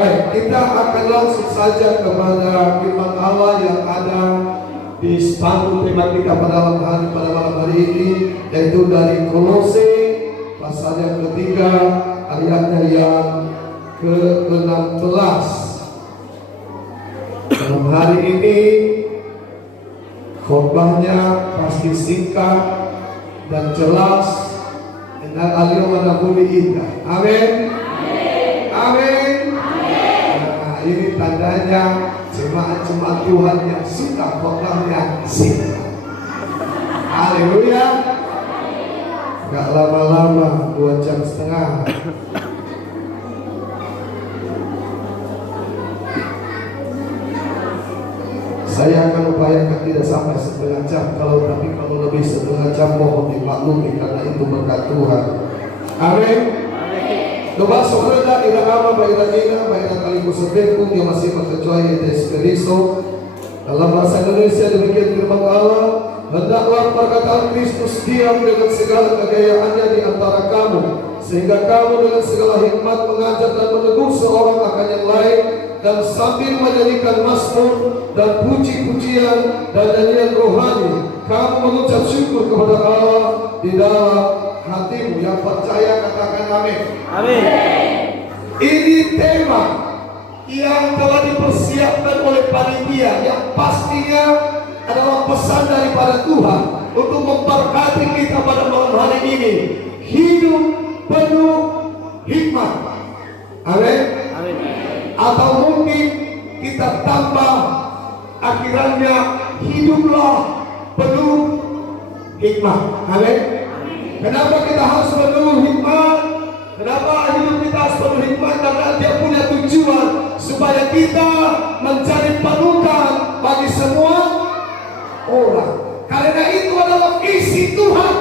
Baik, kita akan langsung saja kepada firman Allah yang ada di spanduk tema kita pada malam hari ini, yaitu dari Kolose pasal yang ketiga ayatnya yang ke-16. Malam hari ini khotbahnya pasti singkat dan jelas dengan aliran bumi indah. Amin. Amin. Nah, ini tandanya jemaat-jemaat Tuhan yang suka khotbahnya singkat. Haleluya. Gak lama-lama, 2,5 jam. Saya akan upayakan tidak sampai 1,5 jam. Kalau lebih 1,5 jam mohon dimaklumi karena itu berkat Tuhan. Amin. Coba saudara irama baiklah kali kusebeku yang masih berkecuali Espiriso. Dalam bahasa Indonesia demikian firman Allah, hendaklah perkataan Kristus diam dengan segala kegayaannya di antara kamu, sehingga kamu dengan segala hikmat mengajar dan menegur seorang akan yang lain, dan sambil menyanyikan mazmur dan puji-pujian dan nyanyian rohani, kamu mengucap syukur kepada Allah di dalam hatimu. Yang percaya katakan amin. Amin. Ini tema yang telah dipersiapkan oleh panitia, yang pastinya adalah pesan daripada Tuhan untuk memberkati kita pada malam hari ini. Hidup penuh hikmat. Amin. Amin. Atau mungkin kita tambah akhirannya, hiduplah penuh hikmat. Amin. Kenapa kita harus penuh hikmat? Kenapa hidup kita harus penuh hikmat? Karena dia punya tujuan supaya kita menjadi panutan bagi semua orang. Karena itu adalah visi Tuhan.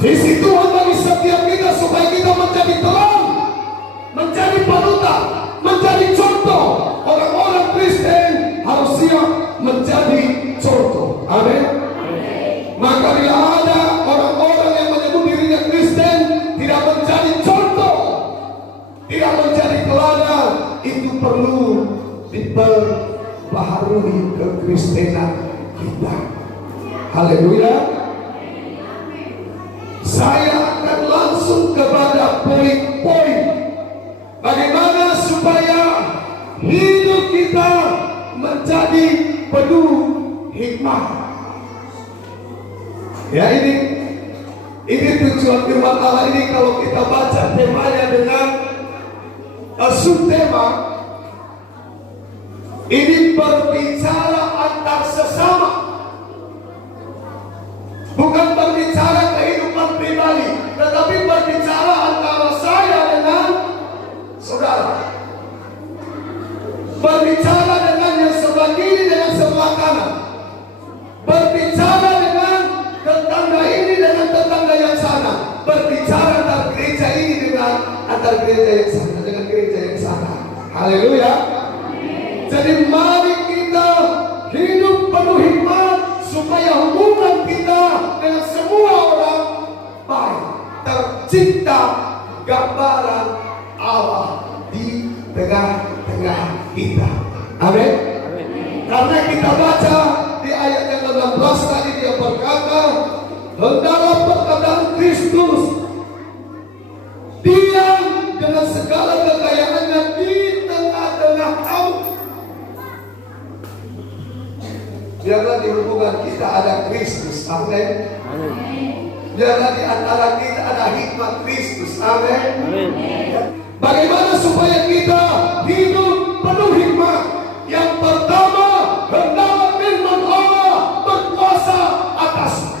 Visi Tuhan bagi setiap kita supaya kita menjadi terang, menjadi panutan, menjadi contoh. Orang-orang Kristen harus siap menjadi contoh. Amin. Maka bila ada orang-orang yang menyebut dirinya Kristen tidak menjadi contoh, tidak menjadi teladan, itu perlu diperbaharui kekristenan kita. Haleluya. Saya akan langsung kepada poin-poin bagaimana supaya hidup kita menjadi penuh hikmat. Ya, ini tujuan firman Allah ini. Kalau kita baca temanya dengan subtema, ini berbicara antar sesama, bukan berbicara kehidupan pribadi, tetapi berbicara antara saya dengan saudara, berbicara dengan yang sebelah kiri dengan sebelah kanan, berbicara dengan tetangga ini dengan tetangga yang sana, berbicara antar gereja ini dengan antar gereja yang sana, dengan gereja yang sana. Haleluya. Jadi mari kita hidup penuh hikmat supaya hubungan kita dengan semua orang baik. Tercipta gambaran Allah di tengah-tengah kita. Amin. Karena kita baca di ayat yang ke-16 tadi, dia berkata, hendaklah perkataan Kristus diam dengan segala kekayaannya di tengah-tengah kamu. Biarlah di hubungan kita ada Kristus. Amin. Biarlah di antara kita ada hikmat Kristus. Amin. Bagaimana supaya kita hidup penuh hikmat? Yang pertama, hendaklah firman Allah berkuasa atas.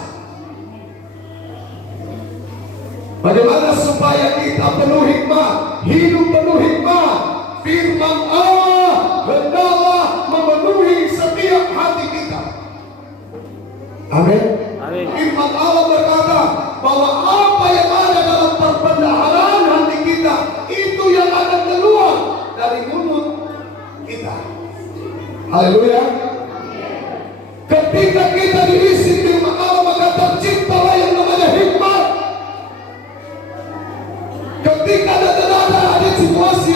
Bagaimana supaya kita penuh hikmat, hidup penuh hikmat? Firman Allah hendaklah memenuhi setiap hati kita. Amin. Firman Allah berkata bahwa apa yang ada dalam perbendaharaan hati kita, itu yang akan keluar dari mulut kita. Haleluya. Ketika kita diisi firman Allah, maka terciptalah yang namanya hikmat. Ketika ada situasi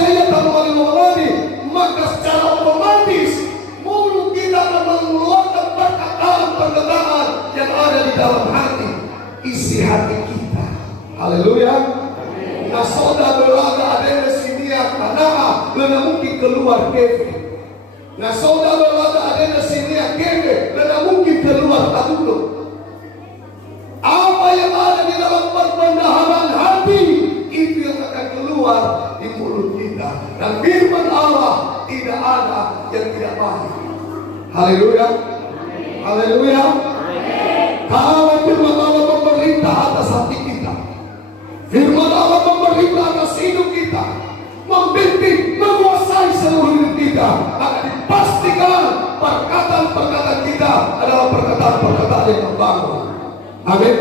dalam hati, isi hati kita. Haleluya. Nah saudara belaga ada di sini karena lena mungkin keluar kefe. Nah saudara belaga ada di sini kefe, lena mungkin keluar adulo. Apa yang ada di dalam perbendaharaan hati itu yang akan keluar di mulut kita. Dan firman Allah tidak ada yang tidak baik. Haleluya. Haleluya. Kalau firman Allah memerintah atas hati kita, firman Allah memerintah atas hidup kita, membimbing, menguasai seluruh hidup kita, akan dipastikan perkataan-perkataan kita adalah perkataan-perkataan yang membangun. Amin.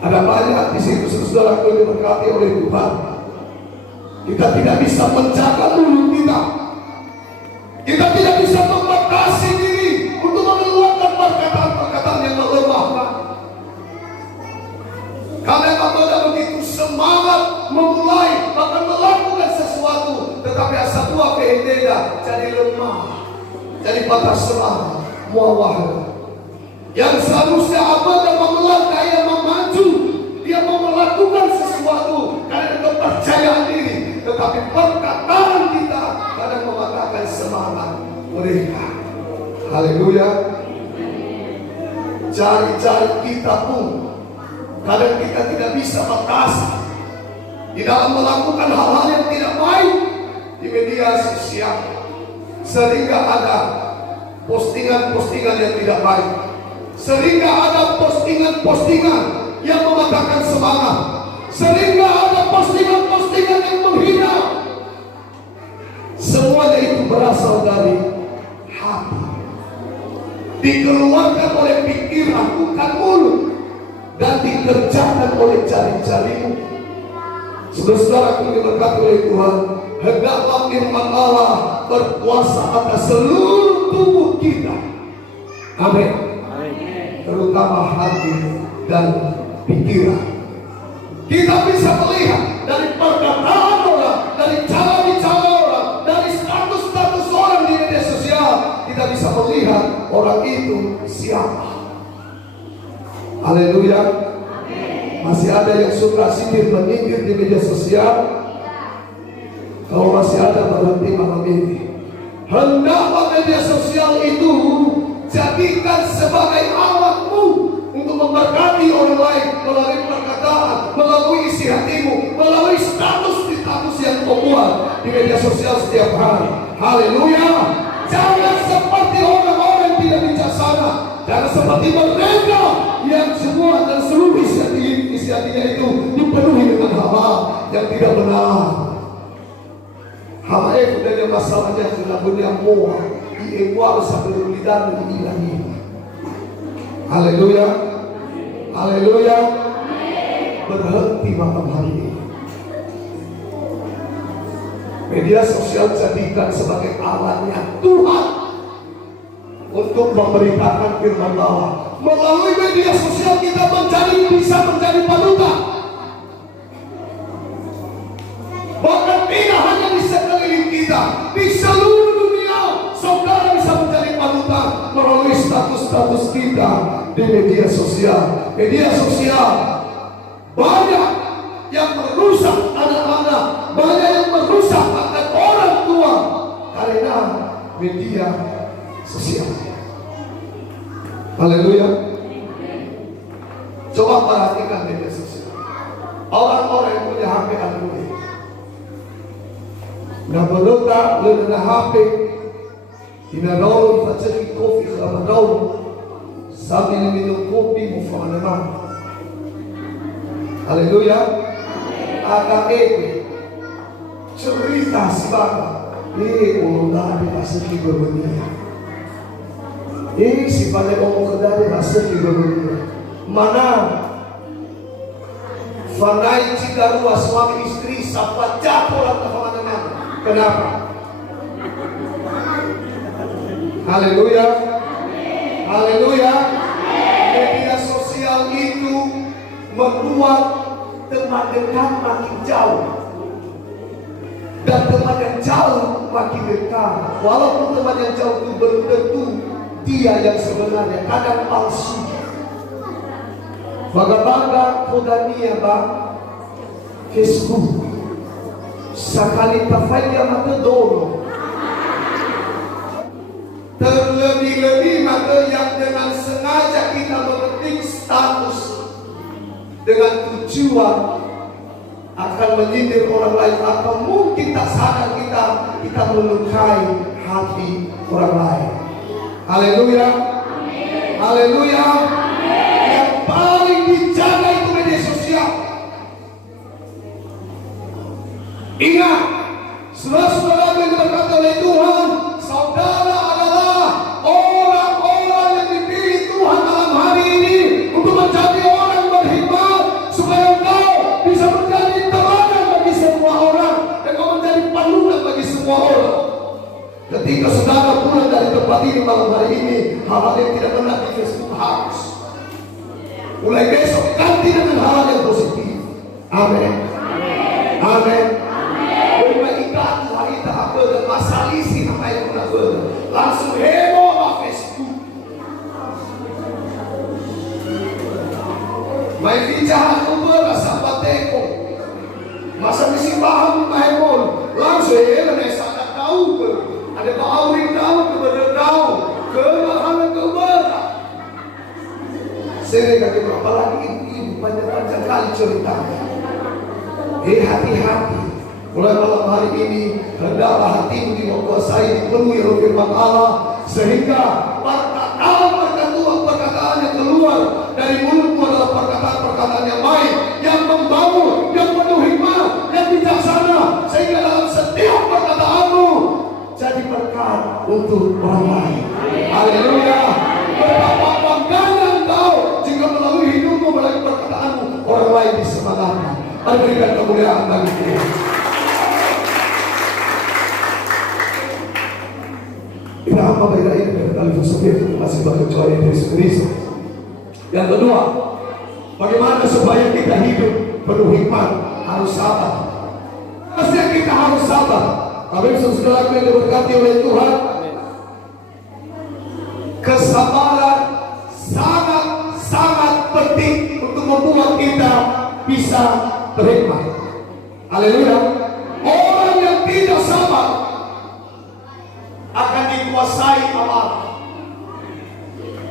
Ada banyak di situ saudara yang diberkati oleh Tuhan. Kita tidak bisa menjaga mulut kita. Kita tidak bisa membatasi diri untuk mengeluarkan perkataan-perkataan yang melemahkan. Karena apabila begitu semangat memulai akan melakukan sesuatu, tetapi asa buah kehendaknya jadi lemah, jadi patah semangat, muawah. Yang seharusnya apabila melangkah yang maju, dia mau melakukan sesuatu karena kepercayaan diri, tetapi perkataan kita kadang mematahkan semangat mereka. Haleluya. Jari-jari kita pun kadang kita tidak bisa batasi di dalam melakukan hal-hal yang tidak baik di media sosial, sehingga ada postingan-postingan yang tidak baik, sehingga ada postingan-postingan yang mematahkan semangat, sehingga ada postingan-postingan yang menghina. Semuanya itu berasal dari hati, dikeluarkan oleh pikiran bukan mulut, dan dikerjakan oleh jari-jarimu. Saudara-saudaraku diberkati oleh Tuhan, hendaklah firman Allah berkuasa atas seluruh tubuh kita. Amin. Terutama hati dan pikiran. Kita bisa melihat dari perkataan orang, dari cara bicara orang, dari status-status orang di media sosial, kita bisa melihat orang itu siapa. Haleluya. Masih ada yang suka sindir menyindir di media sosial? Kalau masih ada, berhenti malam ini. Hendaklah media sosial itu jadikan sebagai alatmu untuk memberkati orang lain melalui perkataan, melalui isi hatimu, melalui status yang kau buat di media sosial setiap hari. Haleluya. Jangan seperti orang-orang yang tidak bijaksana. Jangan seperti mereka yang semua dan seluruh isi hatinya itu dipenuhi dengan hal-hal yang tidak benar. Hal itu dari masalahnya sudah benar mua diewal sampai lidah lagi. Haleluya. Haleluya. Berhenti malam hari ini. Media sosial jadikan sebagai alatnya Tuhan untuk memberitakan firman Allah. Melalui media sosial kita bisa menjadi panutan. Bahkan tidak hanya di sekeliling kita, di seluruh dunia, saudara bisa menjadi panutan melalui status-status kita di media sosial. Media sosial banyak yang merusak anak-anak, banyak yang merusak anak orang tua karena media sosial. Haleluya. Coba perhatikan media sosial. Orang-orang yang punya HP Android, nah berletak dengan HP, tidak daun facet kopi sama daun sambil minum kopi mufahaman. Haleluya. Agak cerita sebab ulah di pasir berbunyi. Sifatnya ngomong ke dari pasir berbunyi. Mana Fanai Cikarua suami istri sampai jatuh ke mana-mana. Kenapa? Haleluya. Haleluya. Media sosial itu membuat teman dekat makin jauh dan teman yang jauh makin dekat. Walaupun teman yang jauh itu belum tentu dia yang sebenarnya, kadang palsu. Bagaimana kodania ba Facebook sakali tafaya mata dono, terlebih-lebih maka yang dengan sengaja kita mengetik status dengan tujuan akan menyindir orang lain, atau mungkin tak sadar kita melukai hati orang lain. Haleluya, haleluya. Yang paling dijaga itu media sosial. Ingat, saudara-saudara yang diberkati oleh Tuhan, saudara adalah orang-orang yang dipilih Tuhan dalam hari ini untuk menjadi orang berhikmat, supaya engkau bisa menjadi teladan bagi semua orang, dan engkau menjadi panutan bagi semua orang. Ketika saudara pulang dari tempat ini malam hari ini, hal-hal yang tidak benar di Facebook harus mulai besok ganti dengan hal yang positif. Amin, amin. Masalah isi apa yang pernah langsung heboh sama Facebook. Mai bicara kumpul sampai teko. Masa misi paham heboh langsung heboh nih sadar tahu ke ada bauring tahu ke berdau ke mana ke mana. Sering kaki apalagi ibu panjang-panjang kali ceritanya. Hati-hati. Mulai malam hari ini, hendaklah hatimu dikuasai, dipenuhi oleh firman Allah, sehingga perkataan yang keluar dari mulutmu adalah perkataan yang baik, yang membangun, yang penuh hikmat, yang bijaksana, sehingga dalam setiap perkataanmu jadi berkat untuk orang lain. Haleluya. Betapa bangganya engkau jika melalui hidupmu, melalui perkataanmu, orang lain disemangati. Mari berikan kemuliaan bagi Tuhan. Apa beda ini dari tali tersebut masih berkecuali Yesus Kristus. Yang kedua, bagaimana supaya kita hidup penuh hikmat? Harus sabar. Pastinya kita harus sabar. Tapi saudara yang diberkati oleh Tuhan, kesabaran sangat penting untuk membuat kita bisa berhikmat. Haleluya. Orang yang tidak sabar akan dikuasai amarah.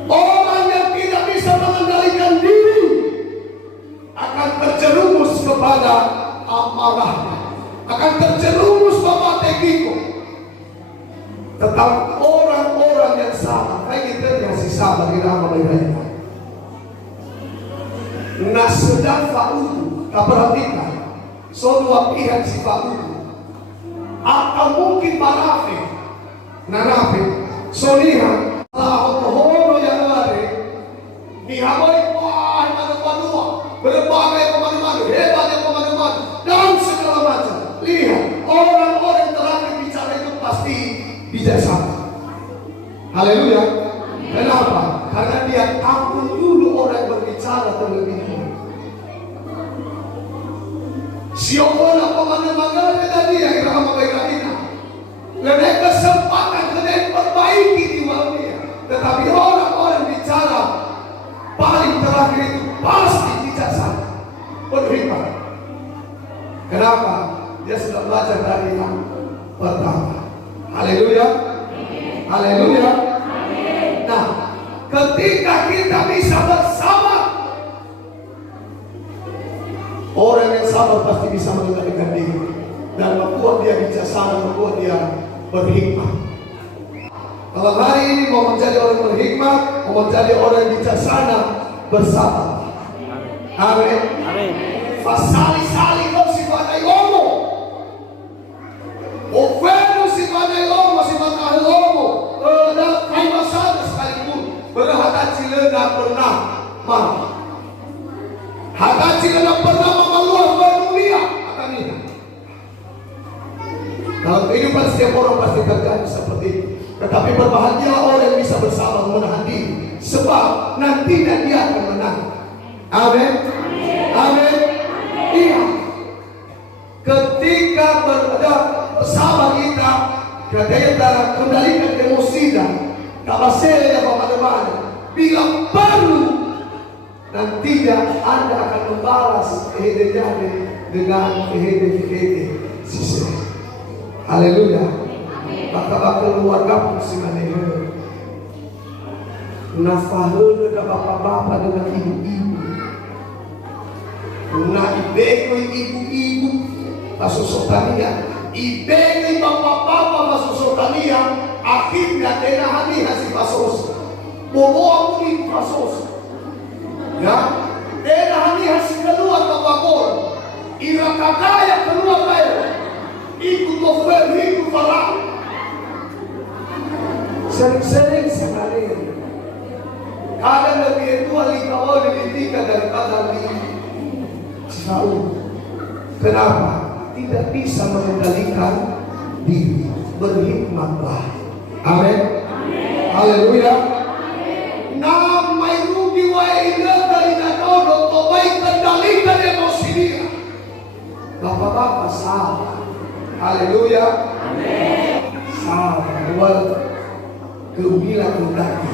Orang yang tidak bisa mengendalikan diri akan terjerumus kepada amarah, akan terjerumus pada tegiko. Tetapi orang-orang yang sabar, kayak kita yang si sabar di dalam mereka. Nah sedang fa'udu, tak perhatikan, so dua pihak si fa'udu, atau mungkin marafik. Narapi, solihan, Allah Tuhan yang lari, dihabai wah mana-mana, berbagai kemana-mana, hebatnya kemana-mana, dan segala macam. Lihat, orang-orang yang terakhir bicara itu pasti bijaksana. Haleluya. Kenapa? Karena dia takut dulu orang berbicara terlebih dulu. Siapa kemana-mana tadi yang kita ngomong lebih kesempatan lebih perbaiki di dunia. Tetapi orang-orang bicara paling terakhir itu pasti bijaksana, berhikmat. Kenapa? Dia sudah belajar dari yang pertama. Haleluya, haleluya. Nah, ketika kita bisa bersabar, orang yang sabar pasti bisa mengendalikan diri dan membuat dia bijaksana, membuat dia berhikmat. Kalau hari ini mau menjadi orang berhikmat, mau menjadi orang yang bijaksana, bersabar. Amin. Amin. Fasali-sali kau sifatnya lomo. Ofenu sifatnya lomo, sifatnya lomo. Dan kai masalah sekalipun berhati cilena pernah mati. Hati cilena pernah memeluas dunia akan ini. Dalam kehidupan setiap orang pasti terjadi seperti itu. Tetapi berbahagialah orang yang bisa bersabar menahan diri, sebab nantinya dia akan menang. Amin. Amin. Iya. Ketika bersabar kita kendalikan emosi dan Kalau saya Bapak-Bapak, bila perlu nantinya Anda akan membalas kehadirannya dengan kehadiran sisi. Haleluya. Maka keluarga pun simaneh. Nafahul dengan bapak-bapak dengan ibu-ibu. Nah ibu ibu-ibu masuk tania, ibu bapak-bapak masuk tania. Akhirnya tena hani hasil pasos. Bobo aku di pasos. Ya, tena hani hasil keluar ke bakor. Ira kakaya keluar kaya. Ikut offer, ikut farah. Sering-sering sebenarnya. Kadang lebih tua likawal lebih tinggi daripada Saul. Kenapa? Tidak bisa mengendalikan diri. Berhikmatlah. Amin. Haleluya. Namai rugi wa ina dari nakodo tobai kendalikan emosi dia. Bapak-bapak salah. Haleluya. Amin. Salah. Buat keumbilan mendaki.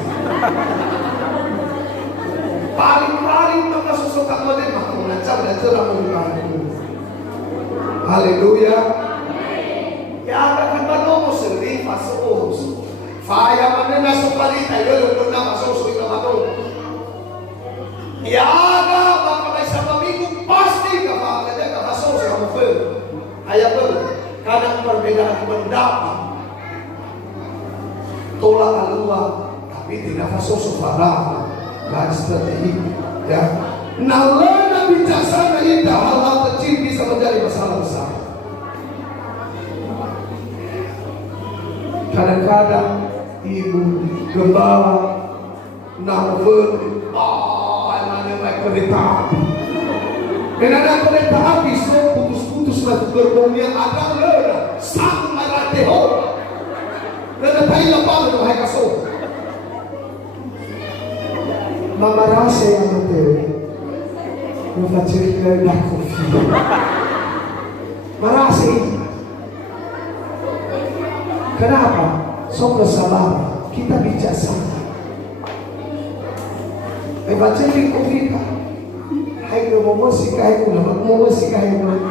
Paling-paling maka sesuatu model maka mengancam dan cerah mengubahmu. Haleluya. Ya akan bernomor sendiri fasos. Faya mana supalita yo lo na fasos ito mato. Ya aga baka may sama minggu pasti kapag ada fasos kamu fel. Ayat ber kadang perbedaan pendapat. Tolak keluar tapi tidak fasos farah. Dan seperti itu ya. Nalar bijaksana itu hal-hal kecil bisa menjadi masalah besar. Kadang-kadang ibu gembala nanggur mana kereta api. Dan ada kereta api so putus-putus satu gerbong yang ada lera sang marateho. Dan tayo apa itu hai kaso. Mama rasa yang materi, memfacerca da confia. Marasa ini. Kenapa? Sombra salah kita bijaksana. Baca di confia. Hai kalau mau sikai pun, mau sikai pun.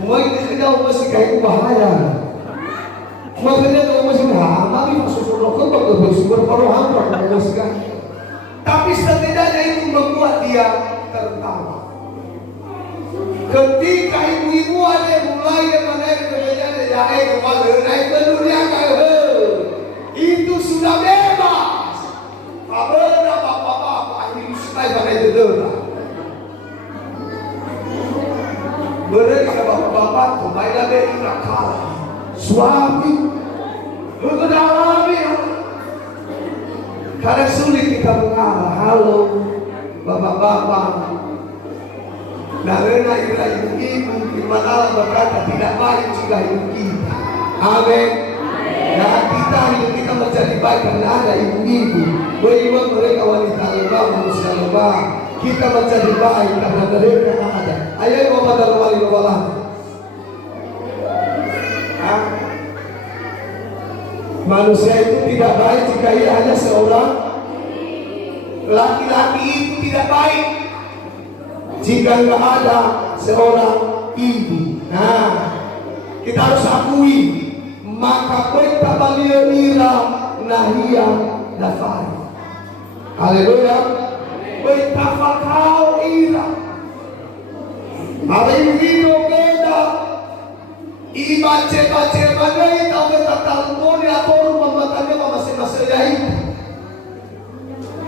Mau itu kita mau sikai pun bahaya. Makanya kalau mau sikai, tapi masuk surga kalau bersumber parohan kalau mau sikai. Tapi setidaknya itu membuat dia tertawa. Ketika ibu-ibu ada yang mulai menaik kebenaran ya kembali naik ke dunia itu sudah bebas. Apabila bapak-bapak ini supaya pada itu dah. Mereka bapak-bapak kembali dari nakal. Suami mengalami. Karena sulit kita mengalah. Halo bapak-bapak. Karena ibu-ibu dimana berkata tidak baik jika ibu kita. Amin. Dan kita menjadi baik karena ada ibu-ibu. Beriman mereka wanita lemah, manusia lemah. Kita menjadi baik karena mereka ada. Ayo bapak dan wali bapak. Manusia itu tidak baik jika ia hanya seorang. Laki-laki itu tidak baik jika nggak ada seorang ibu. Nah, kita harus akui. Maka kita beliau ira nahia dafari. Haleluya. Kita fakau ira. Hari ini beda. Ibace-bace mana itu kita tahu ni apa rumah matanya masing-masing itu.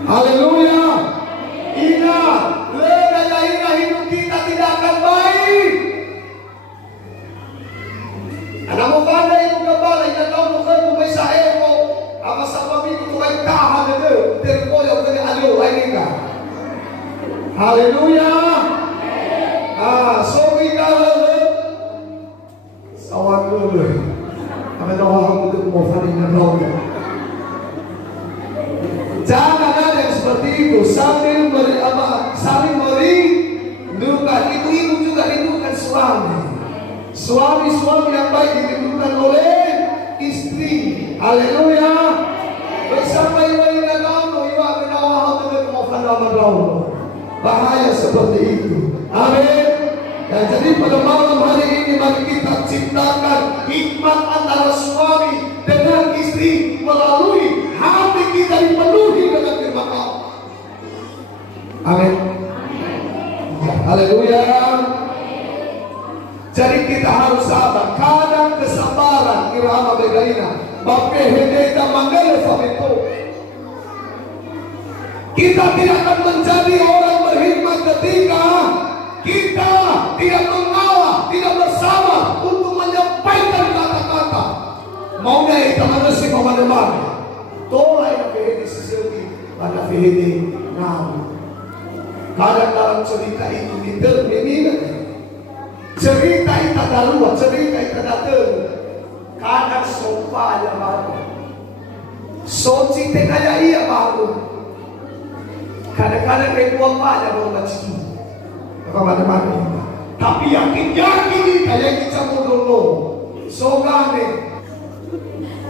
Haleluya. Ingat, ledaya hidup kita tidak akan baik. Anak mukanya itu kembali dan kau bukan bisa ego. Apa sebab itu tuai tahan itu terkoyak dari alur lagi kan. Haleluya. So kita sawat dulu. Apa tu orang itu mau faring dan roda. Jangan ada yang seperti itu. Saling merindukan. Ibu-ibu juga rindukan suami. Suami-suami yang baik dirindukan oleh istri. Haleluya. Bersama iwa ina kamu, iwa kenawahan dengan kemauan Allah. Bahaya seperti itu. Amin. Dan jadi pada malam hari ini mari kita ciptakan hikmat antara suami dengan istri melalui hati kita dipenuhi dengan firman Allah. Amin. Haleluya. Jadi kita harus sabar. Kadang kesabaran irama begaina. Bape hedeta manggil sabito. Kita tidak akan menjadi orang berhikmat ketika kita tidak mengalah, tidak bersama untuk menyampaikan kata-kata. Maunya kita manusia mana-mana. Tolak yang fihedi sesuatu, pada fihedi namu. Kadang dalam cerita itu diterminir. Cerita itu darurat, cerita itu datang. Kadang sopa aja baru. Soci tekaya iya baru. Kadang-kadang kedua aja baru macam mana-mana. Tapi yakin kayak kita dulu. Sogane.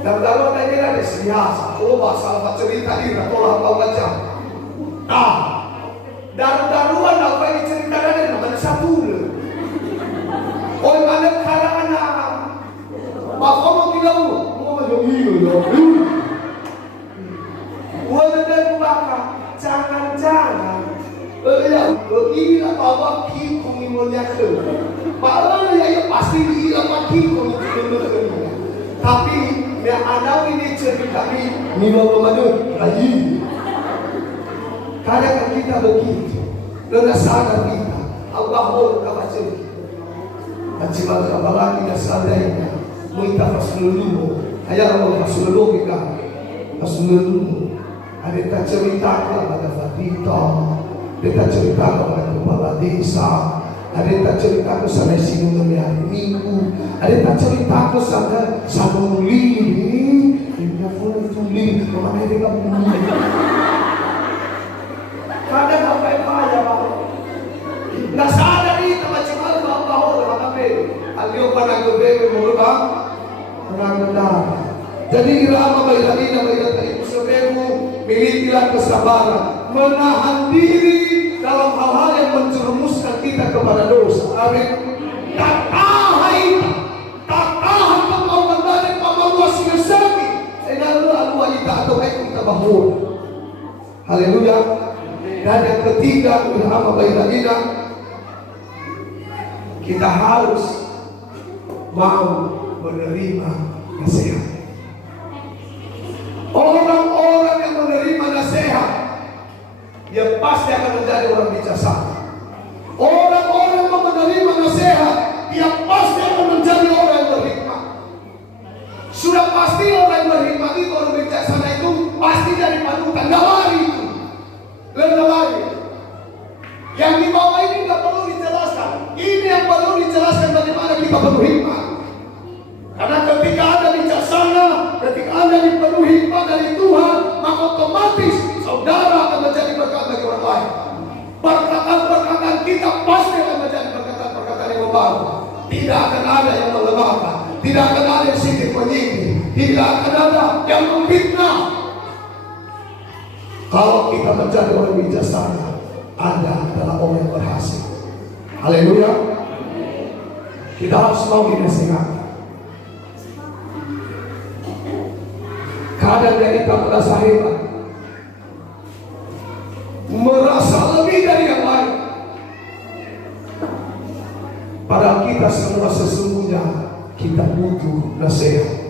Dan dalam tanya ada siasa. Oh masalah cerita ini tolong kau baca. Ah, daruan apa yang diceritakan ada mana satu. Oh mana karangan. Maka mau bilang, mau menjadi ya. Buat dan bakal, jangan. Ya, ini lah bawa kikung imunnya ke. Malah ya pasti ini lah kikung itu. Tapi yang ada ini cerita ini bawa madu lagi. Kadang kita begitu, dengan sadar kita, Allah mau kabaca. Acimal kabalan kita sadar. Muita pasululu, ayah Allah pasululu kita, pasululu. Ada tak cerita kepada Fatita, ada tak cerita kepada kepala desa, ada tak cerita kepada sinung hari Minggu, ada tak cerita kepada sanuli, hingga pun tuli kemana dia kamu? Kadang apa yang payah bahu, nggak sadar itu macam mana bahu orang apa? Alio pada gede berubah. Jadi irama bailina ibu saudaraku, milikilah kesabaran, menahan diri dalam hal-hal yang menjerumuskan kita kepada dosa. Amin. Tak tahan kemauan dari pemaluas kesaki. Enalu wanita atau kita bahur. Haleluya. Dan yang ketiga, irama bailina, kita harus mau menerima nasihat. Orang-orang yang menerima nasihat, yang pasti akan menjadi orang bijaksana. Orang-orang yang menerima nasihat, yang pasti akan menjadi orang yang berhikmat. Sudah pasti orang yang berhikmat itu, orang bijaksana itu pasti dari panutan. Nggak lari itu, nggak lari. Yang di bawah ini nggak perlu dijelaskan. Ini yang perlu dijelaskan bagaimana kita berhikmat. Karena ketika Anda bijaksana, ketika Anda dipenuhi hikmat dari Tuhan, maka otomatis saudara akan menjadi berkat bagi orang lain. Perkataan-perkataan kita pasti akan menjadi perkataan-perkataan yang membangun. Tidak akan ada yang melemahkan, tidak akan ada yang sedikit menyinggung, tidak akan ada yang memfitnah. Kalau kita menjadi orang bijaksana, Anda adalah orang yang berhasil. Haleluya. Kita harus mau dinasihati. Kadang kita merasa hebat, merasa lebih dari yang lain. Padahal kita semua sesungguhnya kita butuh nasihat.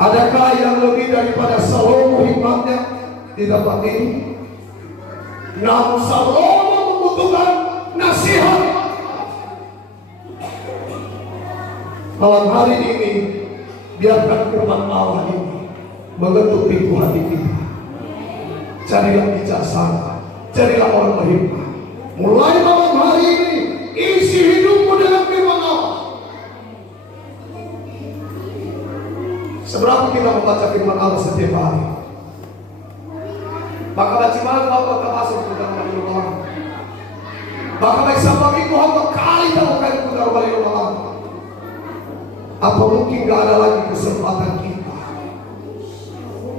Adakah yang lebih daripada Salomo hikmatnya di tempat ini? Namun Salomo membutuhkan nasihat. Malam hari ini biarkan firman Allah ini mengetuk pintu hati kita. Carilah bijaksana, carilah orang berhikmat. Mulai malam hari ini, isi hidupmu dengan firman Allah. Seberapa kita membaca firman Allah setiap hari? Maka baca malam Allah termasuk ke dalam Allah. Maka baik sampai minggu Allah kali dalam kali ke dalam Allah. Apa mungkin gak ada lagi kesempatan kita?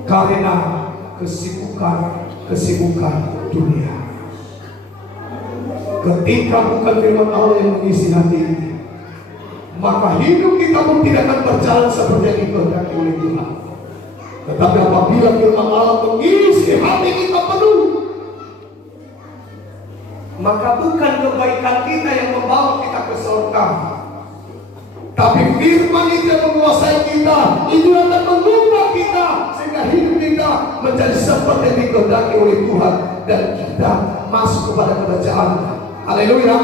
Karena kesibukan dunia. Ketika bukan firman Allah yang mengisi hati ini, maka hidup kita pun tidak akan berjalan seperti yang dikehendaki oleh Tuhan. Tetapi apabila firman Allah mengisi hati kita penuh, maka bukan kebaikan kita yang membawa kita ke surga, tapi firman itu yang menguasai kita. Itu akan mengubah kita sehingga hidup kita menjadi seperti yang dikehendaki oleh Tuhan, dan kita masuk kepada kerajaan. Haleluya.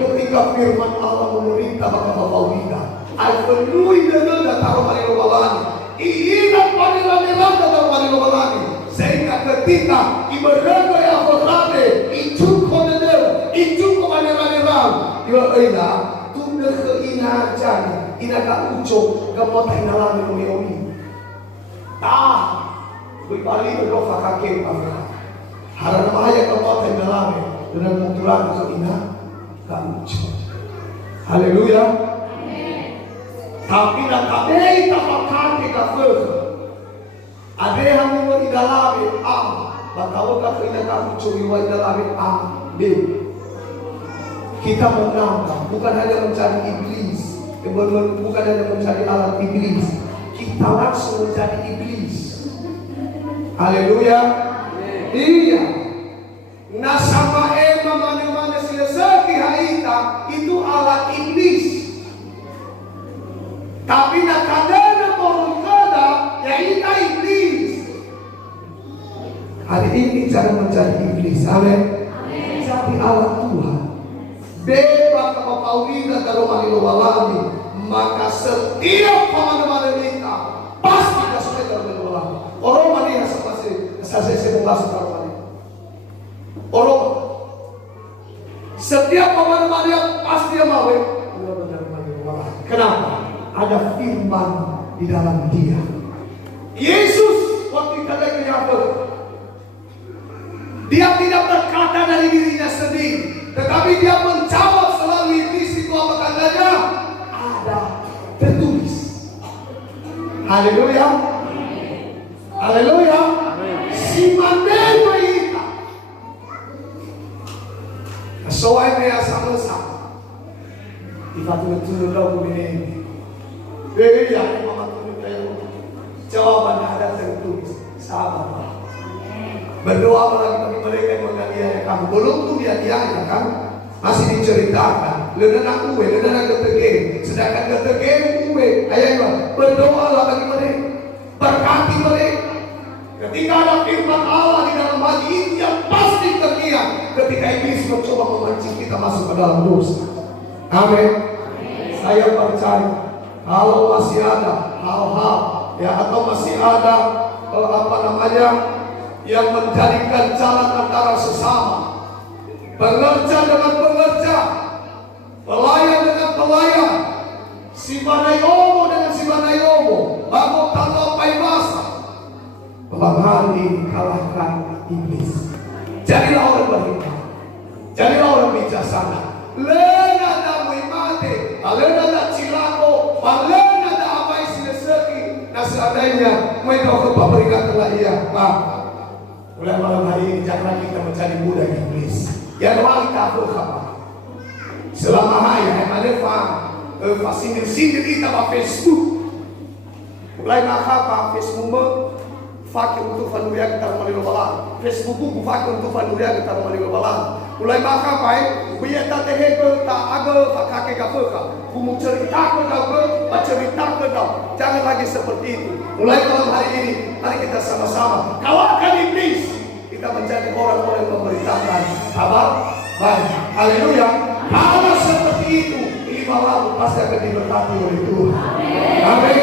Ketika firman Allah memerintah bapa kita, ay penuhi dengan taruh malilawalani, iingat panilan-nilan taruh malilawalani, sehingga ketika ibadah yang berlade, itu koneder, itu panilan-nilan, ibadah tunda keinajan, inaga ucok, kemotai nalang memeomi. Berbalik berdoa kakek bangga. Harap bahaya kemotai nalang dengan mutulan keina. Haleluya. Tapi nak kabeh tapakan ke kafir. Ada yang mau idalami batawa ka kina ka curi wa idalami kita menang, bukan hanya mencari iblis, bukan hanya mencari alat iblis, kita langsung mencari iblis. Haleluya. Iya. Nah sama mana selesai haita itu alat iblis. Tapi nak kadang ada ya ita iblis. Hari ini cara mencari iblis, amin. Tapi alat Tuhan. Bebas kalau Paulina kalau malilawalani, maka setiap mana kita pasti kasulit malilawalani. Orang mana saya sebelas tahun. Orang setiap mana pasti dia mau. Kenapa? Ada firman di dalam dia. Yesus waktu kata Yakub, dia tidak berkata dari dirinya sendiri, tetapi dia menjawab selalu iblis itu apa katanya? Ada tertulis. Haleluya. Haleluya. Si maneno ita. Soalnya dia sama-sama. Ifatulun daw kumini. Iya, mama tunjuk kayo. Jawaban ada tertulis. Sabar. Berdoa lagi bagi mereka yang menganiaya kamu. Belum tuh dia kan masih diceritakan. Leunana uwe, leunana getege. Sedangkan getege uwe. Ayo berdoalah bagi mereka. Berkati mereka. Ketika ada firman Allah di dalam hati ini yang pasti terlihat ketika iblis mencoba memancing kita masuk ke dalam dosa. Amin. Saya percaya kalau masih ada hal-hal ya atau masih ada yang menjadikan jalan antara sesama, pengerja dengan pengerja, pelayan dengan pelayan, si banayomo dengan si banayomo, bangun tanpa paimasa. Malam hari kalahkan iblis. Jadilah orang beriman, jadilah orang bijaksana. Lena da muimate, alena da cilako, alena da amai sileseki. Nah seadanya, mereka berikan telah ia. Mulai malam hari ini jangan kita mencari budak iblis. Yang wanita apa? Selama hari yang ada sindir kita pada Facebook. Mulai apa Facebook fakir untuk fanuria kita malilobala. Facebook buku fakir untuk fanuria kita malilobala. Mulai apa? Biar tak terhebe tak ada fakake kapeka. Kumu cerita ke kau, cerita ke kau. Jangan lagi seperti itu. Mulai malam hari ini, mari kita sama-sama kalahkan iblis. Kita menjadi orang-orang yang memberitakan kabar baik. Haleluya. Kalau seperti itu, ini malam pasti akan diberkati oleh Tuhan. Amin.